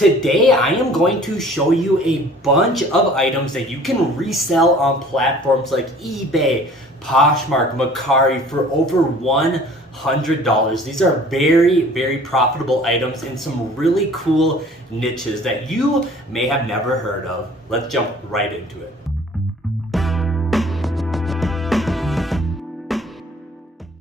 Today I am going to show you a bunch of items that you can resell on platforms like eBay, Poshmark, Mecari for over $100. These are very profitable items in some really cool niches that you may have never heard of. Let's jump right into it.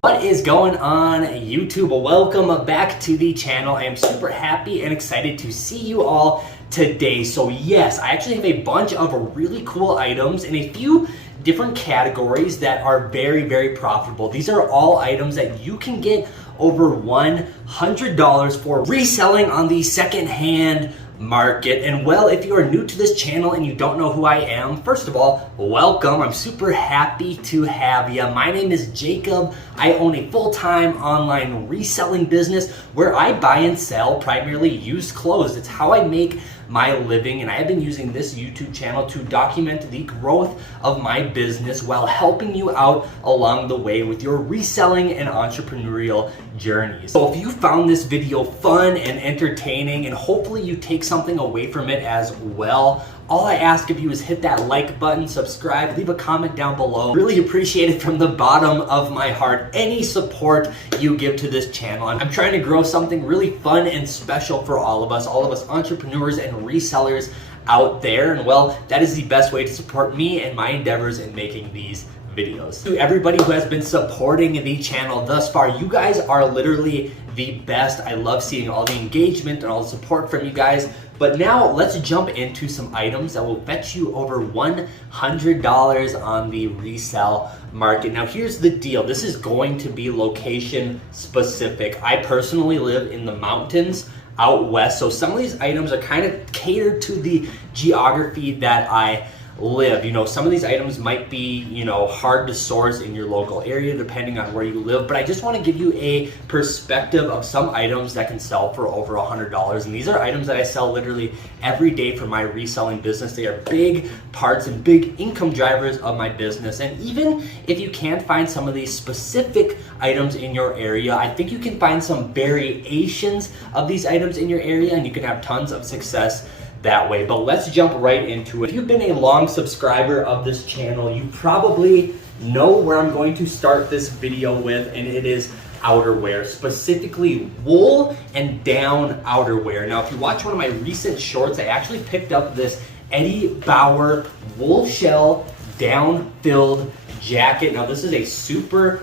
What is going on, YouTube? Welcome back to the channel. I am super happy and excited to see you all today. So yes, I actually have a bunch of really cool items in a few different categories that are very profitable. These are all items that you can get over $100 for reselling on the secondhand market. And well, if you are new to this channel and you don't know who I am, first of all, welcome. I'm super happy to have you. My name is Jacob. I own a full-time online reselling business where I buy and sell primarily used clothes. It's how I make my living, and I have been using this YouTube channel to document the growth of my business while helping you out along the way with your reselling and entrepreneurial journeys. So if you found this video fun and entertaining, and hopefully you take something away from it as well, all I ask of you is hit that like button, subscribe, leave a comment down below. Really appreciate it from the bottom of my heart, any support you give to this channel. I'm trying to grow something really fun and special for all of us entrepreneurs and resellers out there. And well, that is the best way to support me and my endeavors in making these videos. To everybody who has been supporting the channel thus far, you guys are literally the best. I love seeing all the engagement and all the support from you guys. But now let's jump into some items that will fetch you over $100 on the resale market. Now here's the deal. This is going to be location specific. I personally live in the mountains out west, so some of these items are kind of catered to the geography that I live. You know, some of these items might be, hard to source in your local area depending on where you live, but I just want to give you a perspective of some items that can sell for over $100. And these are items that I sell literally every day for my reselling business. They are big parts and big income drivers of my business. And even if you can't find some of these specific items in your area, I think you can find some variations of these items in your area, and you can have tons of success that way. But let's jump right into it. If you've been a long subscriber of this channel, you probably know where I'm going to start this video with, and it is outerwear, specifically wool and down outerwear. Now, if you watch one of my recent shorts, I actually picked up this Eddie Bauer wool shell down filled jacket. Now this is a super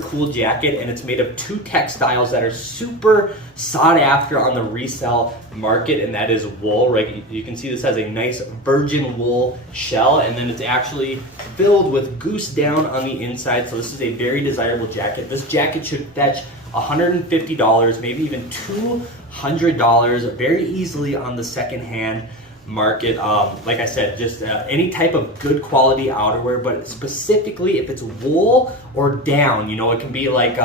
cool jacket, and it's made of two textiles that are super sought after on the resale market, and that is wool, right? You can see this has a nice virgin wool shell, and then it's actually filled with goose down on the inside. So this is a very desirable jacket. This jacket should fetch $150, maybe even $200 very easily on the secondhand market. Like I said, just any type of good quality outerwear, but specifically if it's wool or down, it can be like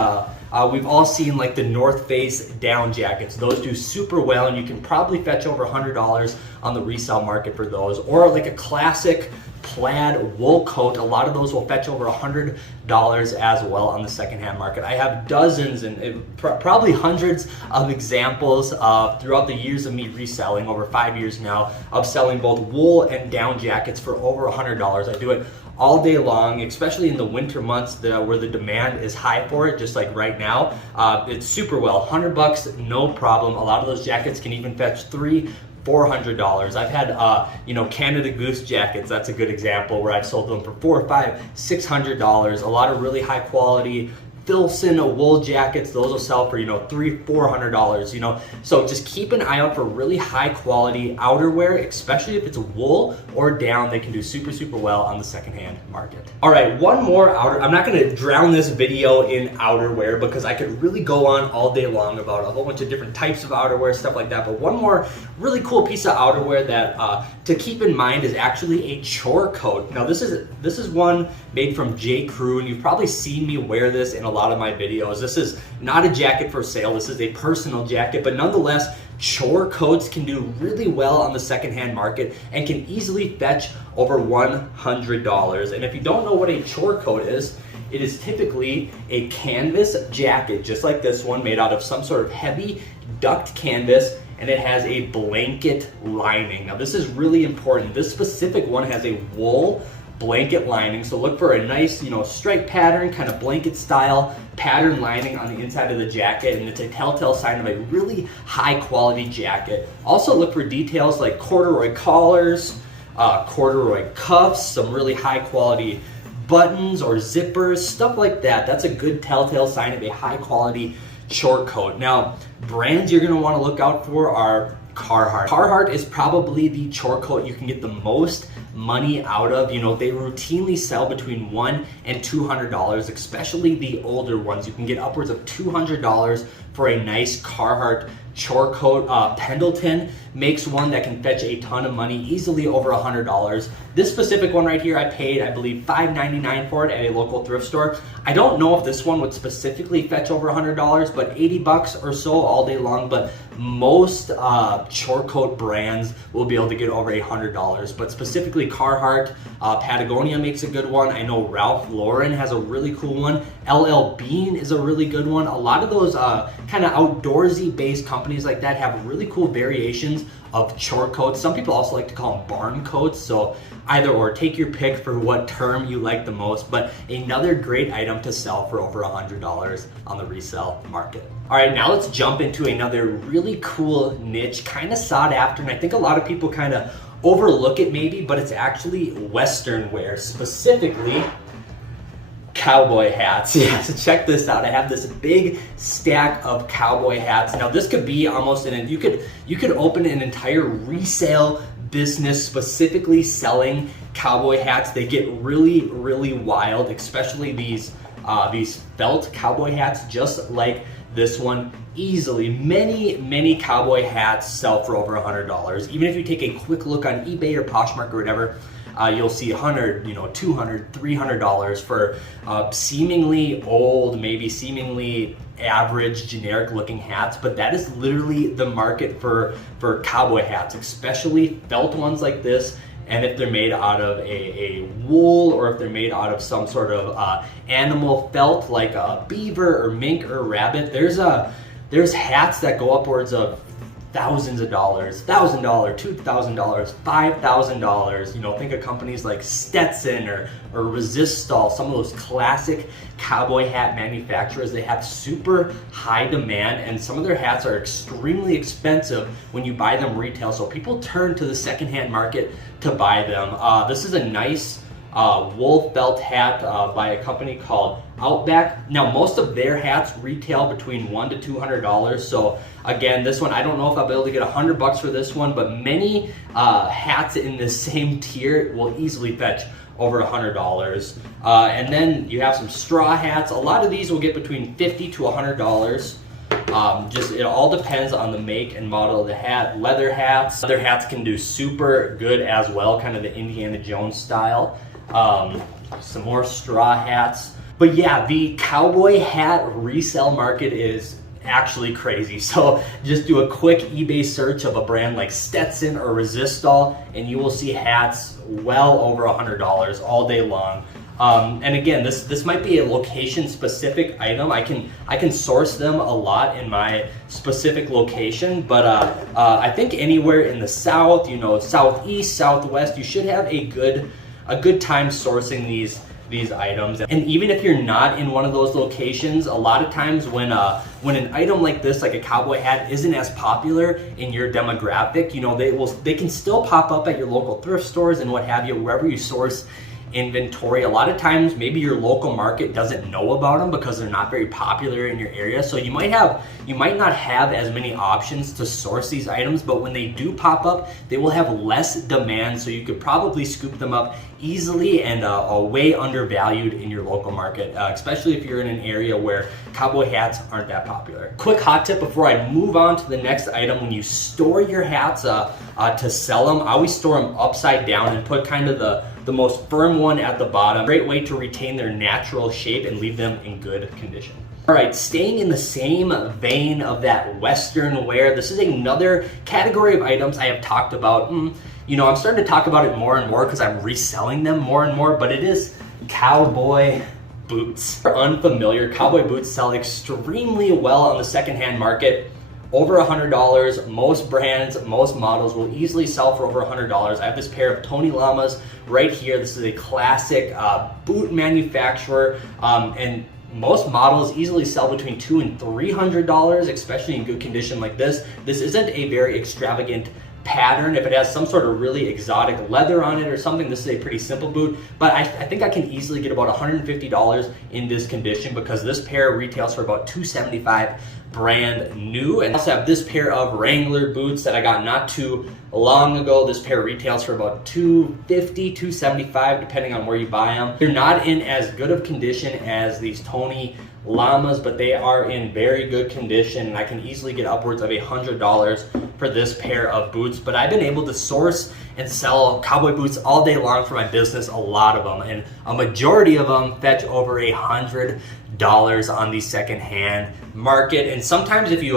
we've all seen like the North Face down jackets. Those do super well, and you can probably fetch over $100 on the resale market for those. Or like a classic plaid wool coat, a lot of those will fetch over $100 as well on the secondhand market. I have dozens and probably hundreds of examples throughout the years of me reselling, over 5 years now, of selling both wool and down jackets for over $100. I do it all day long, especially in the winter months where the demand is high for it, just like right now. It's super well, $100, no problem. A lot of those jackets can even fetch $400. I've had, Canada Goose jackets. That's a good example where I've sold them for $400, $500, $600. A lot of really high quality Filson wool jackets, those will sell for $300, $400. So just keep an eye out for really high quality outerwear, especially if it's wool or down. They can do super well on the secondhand market. All right, one more I'm not going to drown this video in outerwear because I could really go on all day long about a whole bunch of different types of outerwear, stuff like that. But one more really cool piece of outerwear that to keep in mind is actually a chore coat. Now this is one made from J. Crew, and you've probably seen me wear this in a lot of my videos. This is not a jacket for sale. This is a personal jacket, but nonetheless, chore coats can do really well on the secondhand market and can easily fetch over $100. And if you don't know what a chore coat is, it is typically a canvas jacket, just like this one, made out of some sort of heavy duct canvas, and it has a blanket lining. Now this is really important. This specific one has a wool blanket lining, so look for a nice, you know, stripe pattern, kind of blanket style pattern lining on the inside of the jacket, and it's a telltale sign of a really high quality jacket. Also look for details like corduroy collars, corduroy cuffs, some really high quality buttons or zippers, stuff like that. That's a good telltale sign of a high quality chore coat. Now, brands you're gonna wanna look out for are Carhartt. Carhartt is probably the chore coat you can get the most money out of. You know, they routinely sell between $100 and $200, especially the older ones. You can get upwards of $200 for a nice Carhartt chore coat. Pendleton makes one that can fetch a ton of money, easily over $100. This specific one right here, I paid, I believe, $5.99 for it at a local thrift store. I don't know if this one would specifically fetch over $100, but 80 bucks or so all day long. But most chore coat brands will be able to get over $100, but specifically Carhartt, Patagonia makes a good one. I know Ralph Lauren has a really cool one. LL Bean is a really good one. A lot of those kind of outdoorsy based companies like that have really cool variations of chore coats. Some people also like to call them barn coats, so either or, take your pick for what term you like the most, but another great item to sell for over $100 on the resale market. All right, now let's jump into another really cool niche, kind of sought after, and I think a lot of people kind of overlook it maybe, but it's actually Western wear, specifically cowboy hats. Yeah, so check this out. I have this big stack of cowboy hats. Now this could be almost you could open an entire resale business specifically selling cowboy hats. They get really wild, especially these felt cowboy hats, just like this one. Easily many cowboy hats sell for over $100. Even if you take a quick look on eBay or Poshmark or whatever, you'll see $100, $200, $300 for seemingly old, maybe seemingly average, generic looking hats. But that is literally the market for cowboy hats, especially felt ones like this. And if they're made out of a wool, or if they're made out of some sort of animal felt like a beaver or mink or rabbit, there's hats that go upwards of thousands of dollars, $1,000, $2,000, $5,000. Think of companies like Stetson or Resell, some of those classic cowboy hat manufacturers. They have super high demand, and some of their hats are extremely expensive when you buy them retail. So people turn to the secondhand market to buy them. This is a nice wool felt hat by a company called Outback. Now, most of their hats retail between $100 to $200. So again, this one, I don't know if I'll be able to get $100 for this one, but many hats in the same tier will easily fetch over $100. And then you have some straw hats. A lot of these will get between $50 to $100. It all depends on the make and model of the hat. Leather hats can do super good as well, kind of the Indiana Jones style. Some more straw hats. But yeah, the cowboy hat resale market is actually crazy. So just do a quick eBay search of a brand like Stetson or Resell, and you will see hats well over $100 all day long. And again, this might be a location specific item. I can source them a lot in my specific location, but I think anywhere in the South, Southeast, Southwest, you should have a good time sourcing these items. And even if you're not in one of those locations, a lot of times when an item like this, like a cowboy hat, isn't as popular in your demographic, they can still pop up at your local thrift stores and what have you, wherever you source inventory. A lot of times maybe your local market doesn't know about them because they're not very popular in your area. So you might not have as many options to source these items, but when they do pop up, they will have less demand, so you could probably scoop them up easily and way undervalued in your local market, especially if you're in an area where cowboy hats aren't that popular. Quick hot tip before I move on to the next item: when you store your hats to sell them, I always store them upside down and put kind of the most firm one at the bottom. Great way to retain their natural shape and leave them in good condition. All right, staying in the same vein of that Western wear, this is another category of items I have talked about. I'm starting to talk about it more and more because I'm reselling them more and more, but it is cowboy boots. For unfamiliar, cowboy boots sell extremely well on the secondhand market. over $100. Most brands, most models will easily sell for over $100. I have this pair of Tony Llamas right here. This is a classic boot manufacturer, and most models easily sell between $200 and $300, especially in good condition like this. This isn't a very extravagant pattern. If it has some sort of really exotic leather on it or something, this is a pretty simple boot, but I think I can easily get about $150 in this condition, because this pair retails for about $275 brand new. And I also have this pair of Wrangler boots that I got not too long ago. This pair retails for about $250, $275, depending on where you buy them. They're not in as good of condition as these Tony Llamas, but they are in very good condition, and I can easily get upwards of $100 for this pair of boots. But I've been able to source and sell cowboy boots all day long for my business, a lot of them, and a majority of them fetch over $100 on the secondhand market. And sometimes if you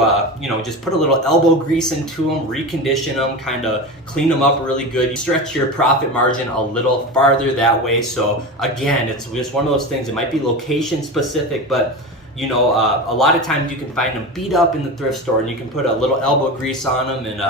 just put a little elbow grease into them, recondition them, kind of clean them up really good, you stretch your profit margin a little farther that way. So again, it's just one of those things. It might be location specific, but a lot of times you can find them beat up in the thrift store, and you can put a little elbow grease on them and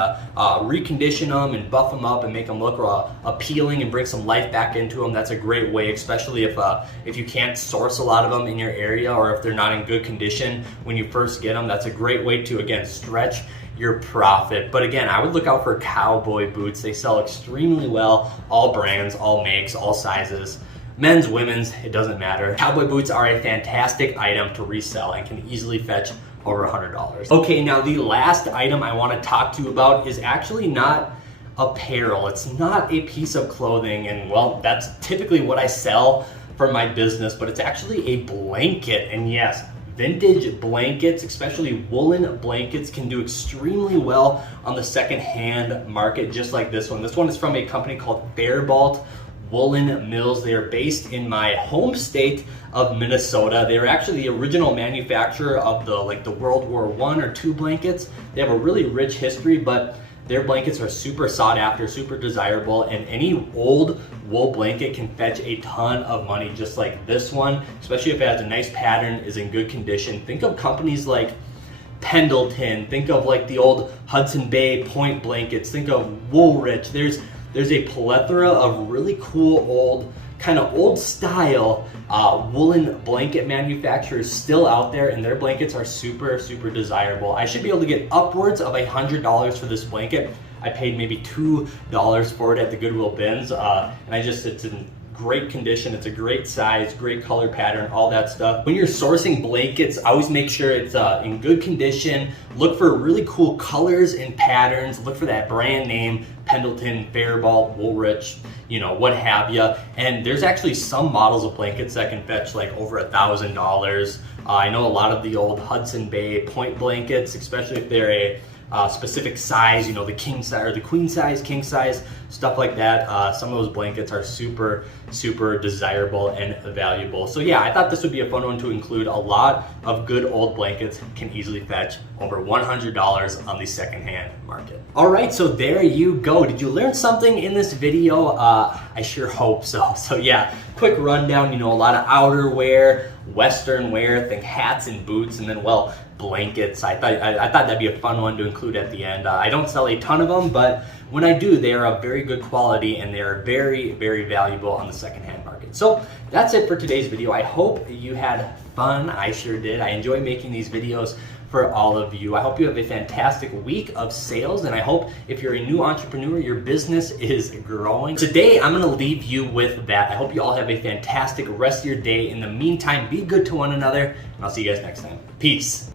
recondition them and buff them up and make them look appealing and bring some life back into them. That's a great way, especially if you can't source a lot of them in your area, or if they're not in good condition when you first get them. That's a great way to, again, stretch your profit. But again, I would look out for cowboy boots. They sell extremely well, all brands, all makes, all sizes. Men's, women's, it doesn't matter. Cowboy boots are a fantastic item to resell and can easily fetch over $100. Okay, now the last item I want to talk to you about is actually not apparel. It's not a piece of clothing, and well, that's typically what I sell for my business, but it's actually a blanket. And yes, vintage blankets, especially woolen blankets, can do extremely well on the secondhand market, just like this one. This one is from a company called Faribault Woolen Mills. They are based in my home state of Minnesota. They were actually the original manufacturer of the World War I or II blankets. They have a really rich history, but their blankets are super sought after, super desirable, and any old wool blanket can fetch a ton of money, just like this one, especially if it has a nice pattern, is in good condition. Think of companies like Pendleton, think of like the old Hudson Bay Point blankets, think of Woolrich. There's a plethora of really cool old style woolen blanket manufacturers still out there, and their blankets are super, super desirable. I should be able to get upwards of $100 for this blanket. I paid maybe $2 for it at the Goodwill bins, and it's in great condition. It's a great size, great color pattern, all that stuff. When you're sourcing blankets, always make sure it's in good condition. Look for really cool colors and patterns. Look for that brand name, Pendleton, Faribault, Woolrich, what have you. And there's actually some models of blankets that can fetch like over $1,000. I know a lot of the old Hudson Bay Point blankets, especially if they're a specific size, the king size or the queen size, king size, stuff like that. Some of those blankets are super, super desirable and valuable. So yeah, I thought this would be a fun one to include. A lot of good old blankets can easily fetch over $100 on the secondhand market. All right, so there you go. Did you learn something in this video? I sure hope so. So yeah, quick rundown, a lot of outerwear, Western wear, think hats and boots, and then, well, blankets. I thought that'd be a fun one to include at the end. I don't sell a ton of them, but when I do, they are of very good quality, and they are very, very valuable on the secondhand market. So that's it for today's video. I hope you had fun. I sure did. I enjoy making these videos for all of you. I hope you have a fantastic week of sales, and I hope if you're a new entrepreneur, your business is growing. Today, I'm gonna leave you with that. I hope you all have a fantastic rest of your day. In the meantime, be good to one another, and I'll see you guys next time. Peace.